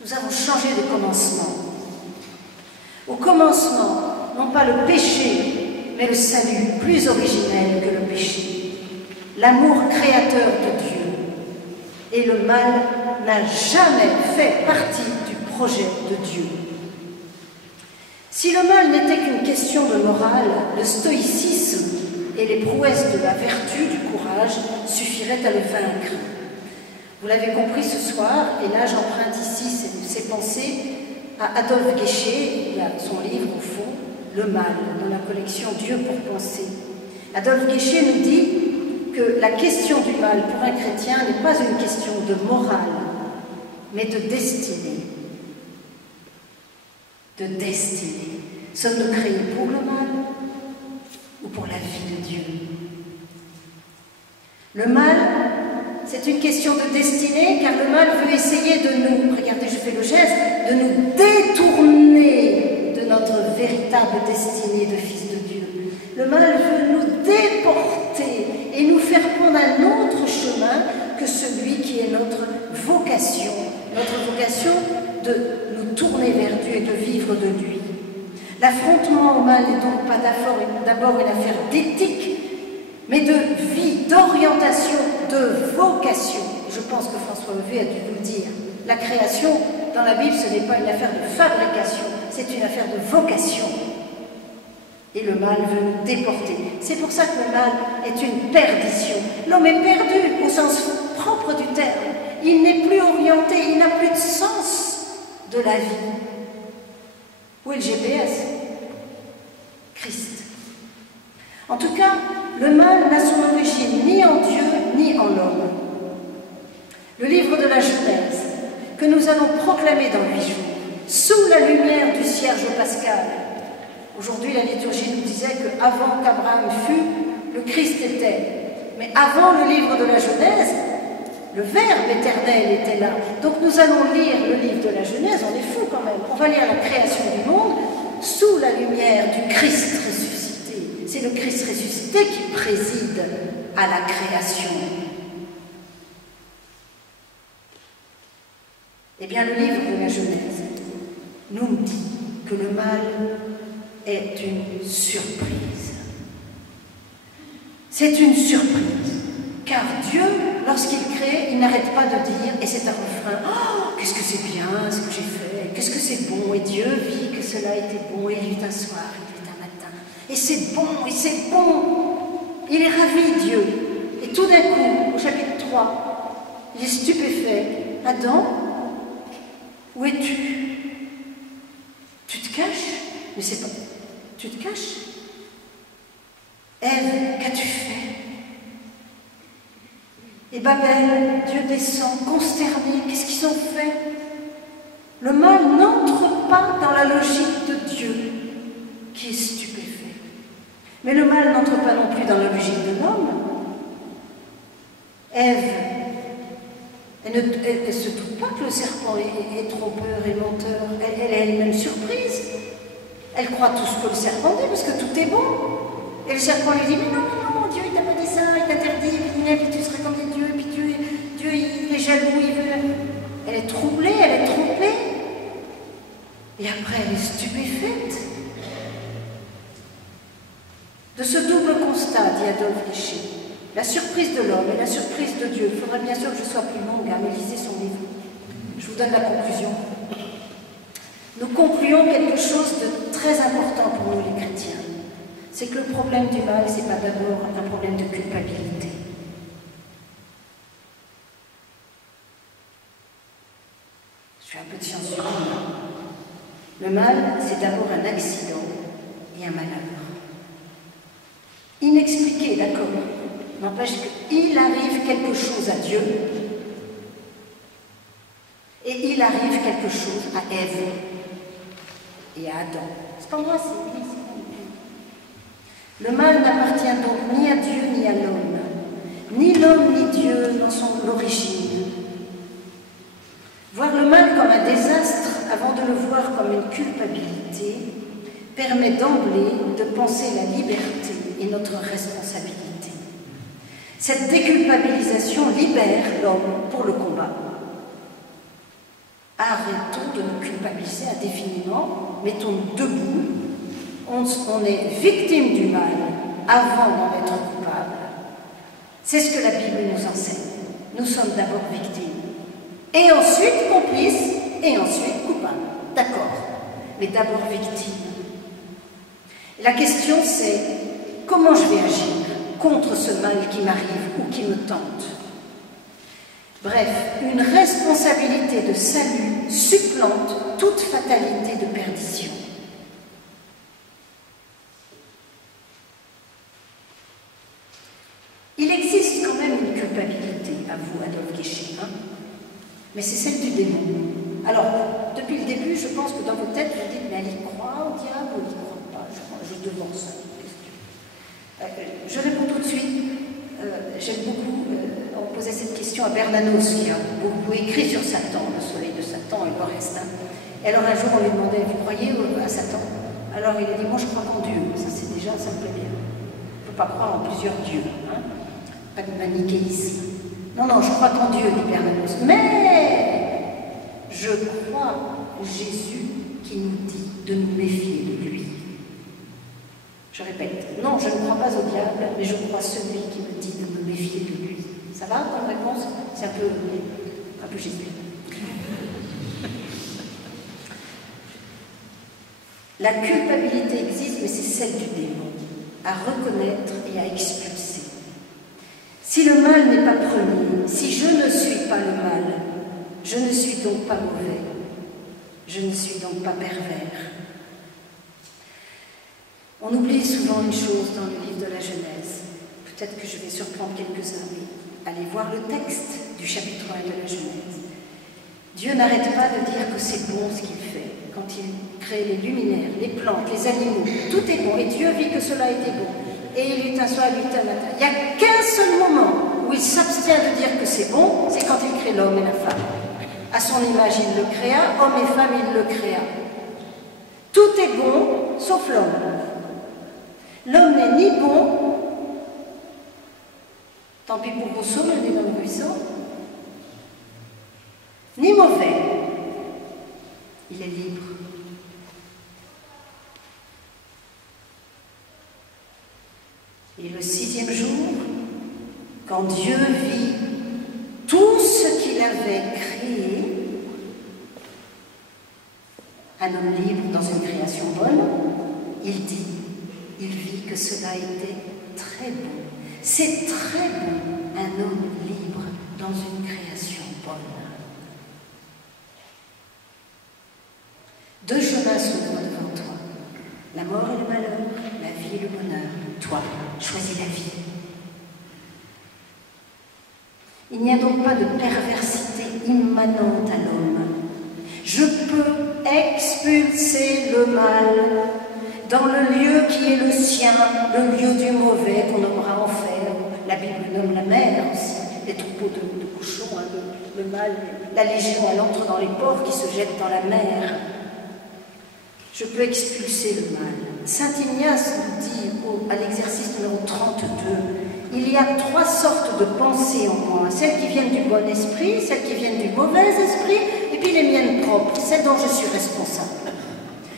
Nous avons changé de commencement. Au commencement, non pas le péché, mais le salut plus originel que le péché. L'amour créateur de Dieu. Et le mal n'a jamais fait partie du projet de Dieu. Si le mal n'était qu'une question de morale, le stoïcisme et les prouesses de la vertu, du courage, suffiraient à le vaincre. Vous l'avez compris ce soir, et là j'emprunte ici ces pensées à Adolphe Guéchet, il a son livre au fond, Le mal, dans la collection Dieu pour penser. Adolphe Guéchet nous dit que la question du mal pour un chrétien n'est pas une question de morale, mais de destinée. De destinée. Sommes-nous créés pour le mal ou pour la vie de Dieu? Le mal, c'est une question de destinée, car le mal veut essayer de nous, regardez, je fais le geste, de nous détourner de notre véritable destinée de fils de Dieu. Le mal veut nous déporter et nous faire prendre un autre chemin que celui qui est notre vocation de nous tourner vers Dieu et de vivre de lui. L'affrontement au mal n'est donc pas d'abord une affaire d'éthique, mais de vie, d'orientation, de vocation. Je pense que François Heuvet a dû vous le dire. La création, dans la Bible, ce n'est pas une affaire de fabrication, c'est une affaire de vocation. Et le mal veut nous déporter. C'est pour ça que le mal est une perdition. L'homme est perdu au sens propre du terme. Il n'est plus orienté, il n'a plus de sens de la vie. Où est le GPS? Christ. En tout cas, le mal n'a son origine ni en Dieu ni en l'homme. Le livre de la Genèse, que nous allons proclamer dans 8 jours, sous la lumière du cierge pascal. Aujourd'hui, la liturgie nous disait qu'avant qu'Abraham fût, le Christ était. Mais avant le livre de la Genèse, le Verbe éternel était là. Donc nous allons lire le livre de la Genèse, on est fou quand même. On va lire la création du monde sous la lumière du Christ ressuscité. C'est le Christ ressuscité qui préside à la création. Eh bien, le livre de la Genèse nous dit que le mal est une surprise. C'est une surprise. Car Dieu, lorsqu'il crée, il n'arrête pas de dire, et c'est un refrain, « Oh, qu'est-ce que c'est bien ce que j'ai fait, qu'est-ce que c'est bon !» Et Dieu vit que cela était bon, et il eut un soir, il eut un matin. Et c'est bon, et c'est bon. Il est ravi, Dieu. Et tout d'un coup, au chapitre 3, il est stupéfait. « Adam, où es-tu? Tu te caches? Mais c'est pas... Tu te caches? Ève, qu'as-tu fait? » Et Babel, Dieu descend, consterné. Qu'est-ce qu'ils ont fait? Le mal n'entre pas dans la logique de Dieu, qui est stupéfait. Mais le mal n'entre pas non plus dans la logique de l'homme. Ève, elle ne se doute pas que le serpent est trompeur et menteur. Elle est elle-même surprise. Elle croit tout ce que le serpent dit, parce que tout est bon. Et le serpent lui dit, mais non, Dieu, il t'a pas dit ça, il t'interdit, et puis tu serais comme des dieux, et puis Dieu, il est jaloux, il veut... Elle est troublée, elle est trompée. Et après, elle est stupéfaite. De ce double constat, dit Adolphe Guéchet, la surprise de l'homme et la surprise de Dieu. Il faudrait bien sûr que je sois plus longue, mais lisez son livre. Je vous donne la conclusion. Nous concluons quelque chose de très important pour nous les chrétiens. C'est que le problème du mal, ce n'est pas d'abord un problème de culpabilité. Je fais un peu de science humaine. Le mal, c'est d'abord un accident et un malheur. Inexpliqué, d'accord, n'empêche qu'il arrive quelque chose à Dieu et il arrive quelque chose à Ève et à Adam. C'est pas moi, c'est lui. Le mal n'appartient donc ni à Dieu ni à l'homme. Ni l'homme ni Dieu n'en sont l'origine. Voir le mal comme un désastre avant de le voir comme une culpabilité permet d'emblée de penser la liberté et notre responsabilité. Cette déculpabilisation libère l'homme pour le combat. Arrêtons de nous culpabiliser indéfiniment, mettons-nous debout. On est victime du mal avant d'en être coupable. C'est ce que la Bible nous enseigne. Nous sommes d'abord victimes, et ensuite complices, et ensuite coupables. D'accord, mais d'abord victimes. La question c'est, comment je vais agir contre ce mal qui m'arrive ou qui me tente? Bref, une responsabilité de salut supplante toute fatalité de perdition. Il existe quand même une culpabilité, à vous, Adolphe Guéchet, mais c'est celle du démon. Alors, depuis le début, je pense que dans vos têtes, vous dites, mais elle y croit au diable ou elle n'y croit pas? Je devance cette question. Je réponds tout de suite. J'aime beaucoup, on posait cette question à Bernanos, qui a beaucoup écrit sur Satan, le soleil de Satan et le reste. Et alors un jour, on lui demandait, vous croyez à Satan? Alors il a dit, moi je crois en Dieu. Ça c'est déjà, ça me plaît bien. On ne peut pas croire en plusieurs dieux. Pas de manichéisme. Non, je crois qu'en Dieu, dit Bernanos. Mais je crois en Jésus qui nous dit de nous méfier de lui. Je répète, non, je ne crois pas au diable, mais je crois celui qui me dit de me méfier de lui. Ça va comme réponse? C'est un peu Jésus. La culpabilité existe, mais c'est celle du démon, à reconnaître et à expulser. Si le mal n'est pas premier, si je ne suis pas le mal, je ne suis donc pas mauvais, je ne suis donc pas pervers. On oublie souvent une chose dans le livre de la Genèse. Peut-être que je vais surprendre quelques-uns, mais allez voir le texte du chapitre 1 de la Genèse. Dieu n'arrête pas de dire que c'est bon ce qu'il fait. Quand il crée les luminaires, les plantes, les animaux, tout est bon. Et Dieu vit que cela était bon. Et il eut un soir, il eut un matin. Il n'y a qu'un seul moment où il s'abstient de dire que c'est bon, c'est quand il crée l'homme et la femme. À son image, il le créa, homme et femme, il le créa. Tout est bon, sauf l'homme. L'homme n'est ni bon, tant pis pour Rousseau, le nez dans le ruisseau, ni mauvais. Il est libre. Et le 6e jour, quand Dieu vit tout ce qu'il avait créé, un homme libre dans une création bonne, il vit que cela était très bon. C'est très bon, un homme libre dans une création bonne. Deux chemins s'ouvrent devant toi, la mort et le malheur, la vie et le bonheur. Toi, choisis la vie. Il n'y a donc pas de perversité immanente à l'homme. Je peux expulser le mal dans le lieu qui est le sien, le lieu du mauvais qu'on nommera enfer. La Bible nomme la mer aussi, les troupeaux de cochons, le mal, la légion, elle entre dans les ports qui se jettent dans la mer. Je peux expulser le mal. Saint Ignace nous dit à l'exercice numéro 32, il y a 3 sortes de pensées en moi, celles qui viennent du bon esprit, celles qui viennent du mauvais esprit, et puis les miennes propres, celles dont je suis responsable.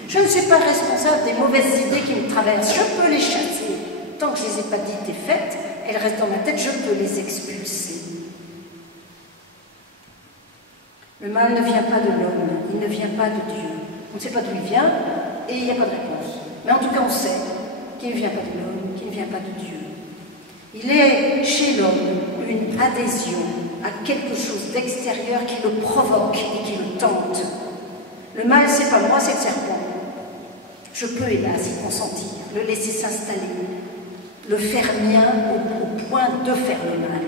Je ne suis pas responsable des mauvaises idées qui me traversent, je peux les chasser. Tant que je ne les ai pas dites et faites, elles restent dans ma tête, je peux les expulser. Le mal ne vient pas de l'homme, il ne vient pas de Dieu. On ne sait pas d'où il vient, et il n'y a pas de réponse. Mais en tout cas, on sait qu'il ne vient pas de l'homme, qu'il ne vient pas de Dieu. Il est chez l'homme une adhésion à quelque chose d'extérieur qui le provoque et qui le tente. Le mal, c'est pas moi, c'est le serpent. Je peux, hélas, y consentir, le laisser s'installer, le faire mien au point de faire le mal.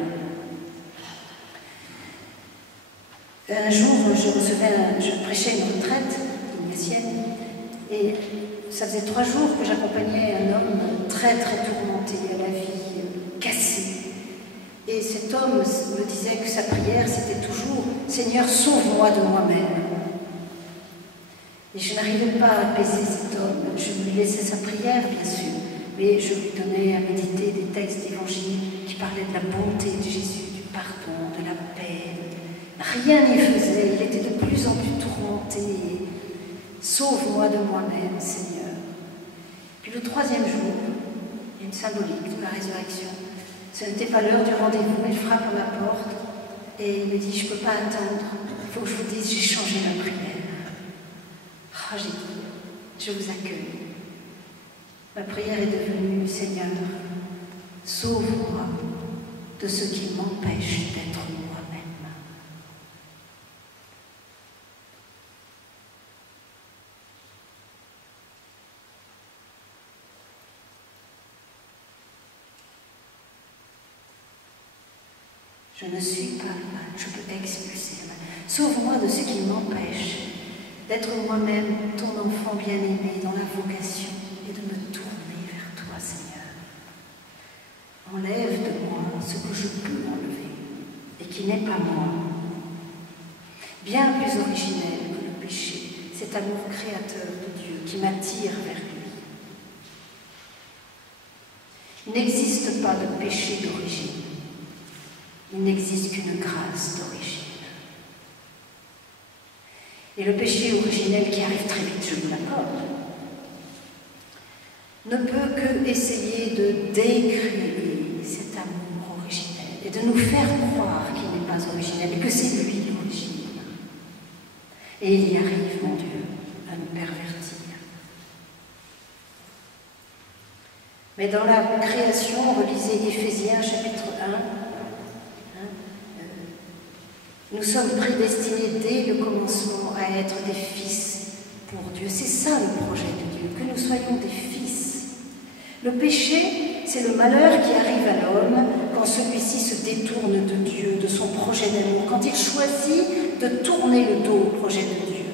Un jour, je prêchais une retraite ignatienne, et ça faisait 3 jours que j'accompagnais un homme très très tourmenté, à la vie cassée. Et cet homme me disait que sa prière, c'était toujours « Seigneur, sauve-moi de moi-même ». Et je n'arrivais pas à apaiser cet homme. Je lui laissais sa prière, bien sûr, mais je lui donnais à méditer des textes d'évangile qui parlaient de la bonté de Jésus, du pardon, de la paix, Rien n'y faisait, il était de plus en plus tourmenté. Sauve-moi de moi-même, Seigneur. Puis le troisième jour, il y a une symbolique de la résurrection. Ce n'était pas l'heure du rendez-vous, il frappe à ma porte et il me dit, je ne peux pas attendre, il faut que je vous dise, j'ai changé ma prière. Ah, j'ai dit, je vous accueille. Ma prière est devenue, Seigneur, sauve-moi de ce qui m'empêche d'être moi-même. Je ne suis pas le mal, je peux expulser le mal. Sauve-moi de ce qui m'empêche d'être moi-même ton enfant bien-aimé dans la vocation et de me tourner vers toi, Seigneur. Enlève de moi ce que je peux enlever et qui n'est pas moi. Bien plus originel que le péché, cet amour créateur de Dieu qui m'attire vers lui. Il n'existe pas de péché d'origine. Il n'existe qu'une grâce d'origine. Et le péché originel qui arrive très vite, je vous l'accorde, ne peut que essayer de décréer cet amour originel et de nous faire croire qu'il n'est pas originel, mais que c'est lui l'origine. Et il y arrive, mon Dieu, à nous pervertir. Mais dans la création, relisez Éphésiens chapitre 1, nous sommes prédestinés dès le commencement à être des fils pour Dieu. C'est ça le projet de Dieu, que nous soyons des fils. Le péché, c'est le malheur qui arrive à l'homme quand celui-ci se détourne de Dieu, de son projet d'amour, quand il choisit de tourner le dos au projet de Dieu.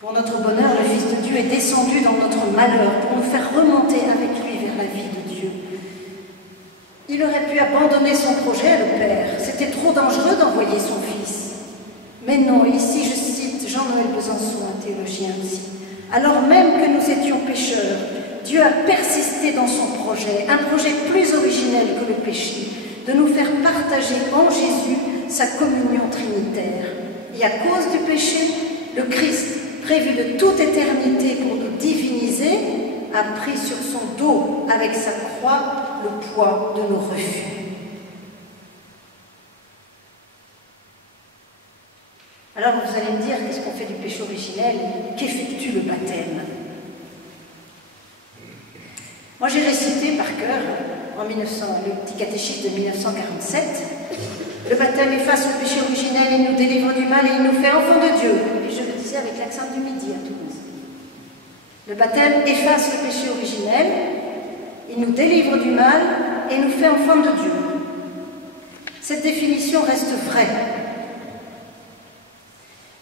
Pour notre bonheur, le Fils de Dieu est descendu dans notre malheur pour nous faire remonter avec lui vers la vie de Dieu. Il aurait pu abandonner son projet, le Père. C'était trop dangereux d'envoyer son Fils. Mais non, ici je cite Jean-Noël Besançon, un théologien aussi. Alors même que nous étions pécheurs, Dieu a persisté dans son projet, un projet plus originel que le péché, de nous faire partager en Jésus sa communion trinitaire. Et à cause du péché, le Christ, prévu de toute éternité pour nous diviniser, a pris sur son dos, avec sa croix, le poids de nos refus. Alors vous allez me dire, qu'est-ce qu'on fait du péché originel? Qu'effectue le baptême? Moi j'ai récité par cœur, le petit catéchisme de 1947, le baptême efface le péché originel, il nous délivre du mal et il nous fait enfants de Dieu. Et je le disais avec l'accent du midi à Toulouse. Le baptême efface le péché originel, il nous délivre du mal et nous fait enfants de Dieu. Cette définition reste vraie.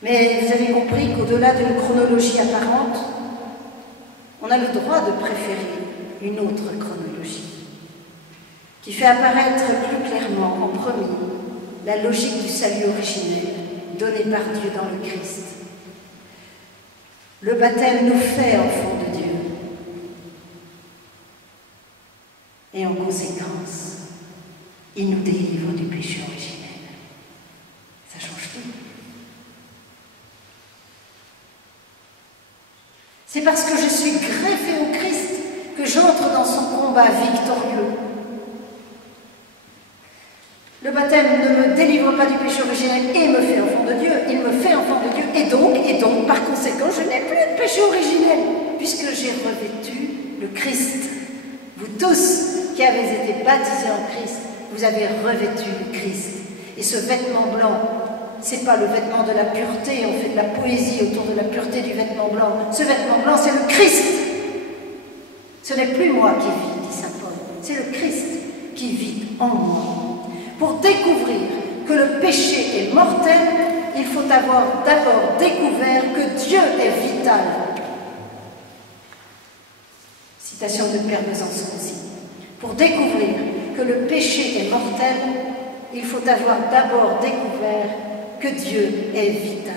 Mais vous avez compris qu'au-delà d'une chronologie apparente, on a le droit de préférer une autre chronologie qui fait apparaître plus clairement en premier la logique du salut originel donné par Dieu dans le Christ. Le baptême nous fait enfants de Dieu. Et en conséquence, il nous délivre du péché originel. Ça change tout. C'est parce que je suis greffé au Christ que j'entre dans son combat victorieux. Le baptême ne me délivre pas du péché originel et me fait enfant de Dieu, il me fait enfant de Dieu, et donc, par conséquent, je n'ai plus de péché originel, puisque j'ai revêtu le Christ. Vous tous qui avez été baptisés en Christ, vous avez revêtu le Christ. Et ce vêtement blanc, ce n'est pas le vêtement de la pureté, on fait de la poésie autour de la pureté du vêtement blanc. Ce vêtement blanc, c'est le Christ. Ce n'est plus moi qui vis, dit saint Paul, c'est le Christ qui vit en moi. Pour découvrir que le péché est mortel, il faut avoir d'abord découvert que Dieu est vital. Citation de Père Besançon aussi. Pour découvrir que le péché est mortel, il faut avoir d'abord découvert que Dieu est vital.